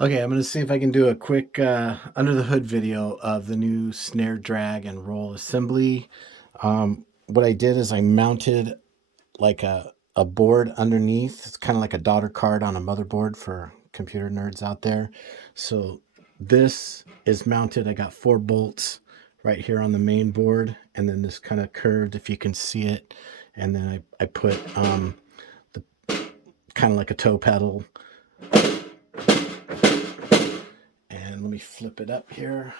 Okay, I'm going to see if I can do a quick under the hood video of the new snare drag and roll assembly. What I did is I mounted like a board underneath. It's kind of like a daughter card on a motherboard for computer nerds out there. So this is mounted. I got 4 bolts right here on the main board, and then this kind of curved, if you can see it. And then I put the kind of like a toe pedal. And let me flip it up here.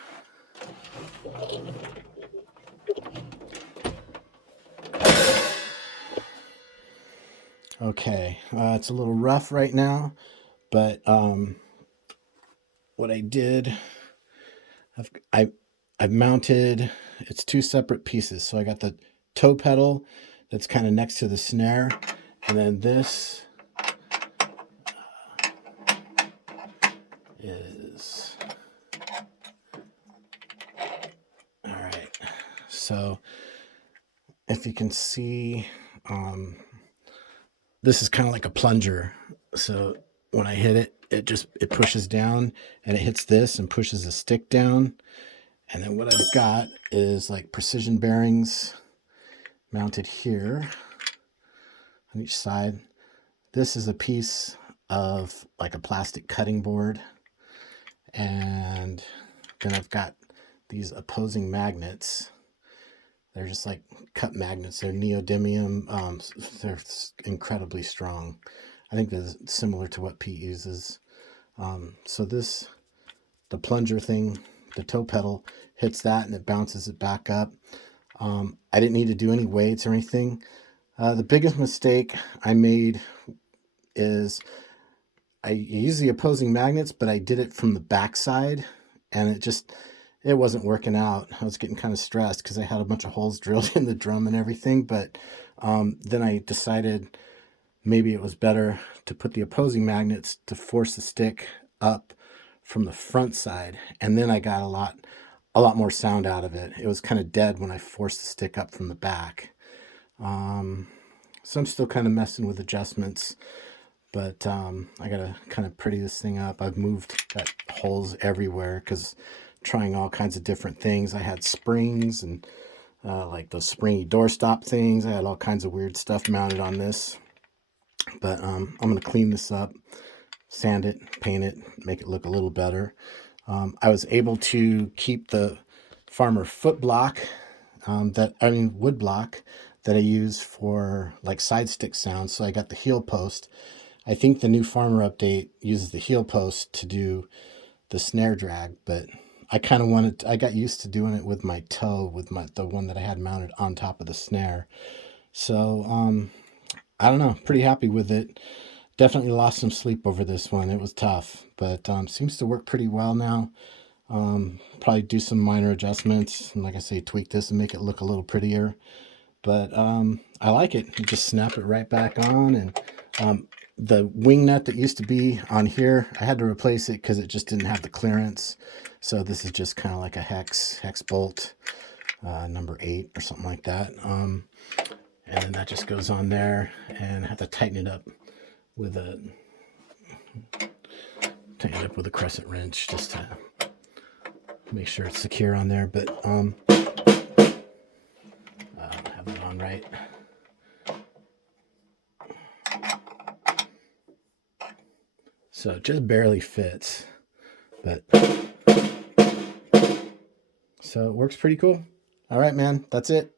Okay, it's a little rough right now, but what I did, I've mounted, it's 2 separate pieces. So I got the toe pedal that's kind of next to the snare, and then this is, all right. So if you can see, this is kind of like a plunger. So when I hit it, it pushes down and it hits this and pushes the stick down. And then what I've got is like precision bearings mounted here on each side. This is a piece of like a plastic cutting board. And then I've got these opposing magnets. They're just like cut magnets. They're neodymium. They're incredibly strong. I think they're similar to what Pete uses. So the plunger thing, the toe pedal, hits that and it bounces it back up. I didn't need to do any weights or anything. The biggest mistake I made is I used the opposing magnets, but I did it from the backside, and it wasn't working out. I was getting kind of stressed because I had a bunch of holes drilled in the drum and everything. But then I decided maybe it was better to put the opposing magnets to force the stick up from the front side, and then I got a lot more sound out of it. It was kind of dead when I forced the stick up from the back. So I'm still kind of messing with adjustments, but I gotta kind of pretty this thing up. I've got holes everywhere because trying all kinds of different things. I had springs and like those springy doorstop things. I had all kinds of weird stuff mounted on this, but I'm gonna clean this up, sand it, paint it, make it look a little better. I was able to keep the Farmer foot block, wood block that I use for like side stick sounds. So I got the heel post. I think the new Farmer update uses the heel post to do the snare drag, but I got used to doing it with my toe, with the one that I had mounted on top of the snare. So I don't know, pretty happy with it. Definitely lost some sleep over this one. It was tough, but seems to work pretty well now. Probably do some minor adjustments, and like I say, tweak this and make it look a little prettier. But I like it. You just snap it right back on, and the wing nut that used to be on here, I had to replace it because it just didn't have the clearance. So this is just kind of like a hex bolt, number 8 or something like that. And then that just goes on there, and I have to tighten it up with a crescent wrench just to make sure it's secure on there. But have it on right. So it just barely fits, but so it works pretty cool. All right, man, that's it.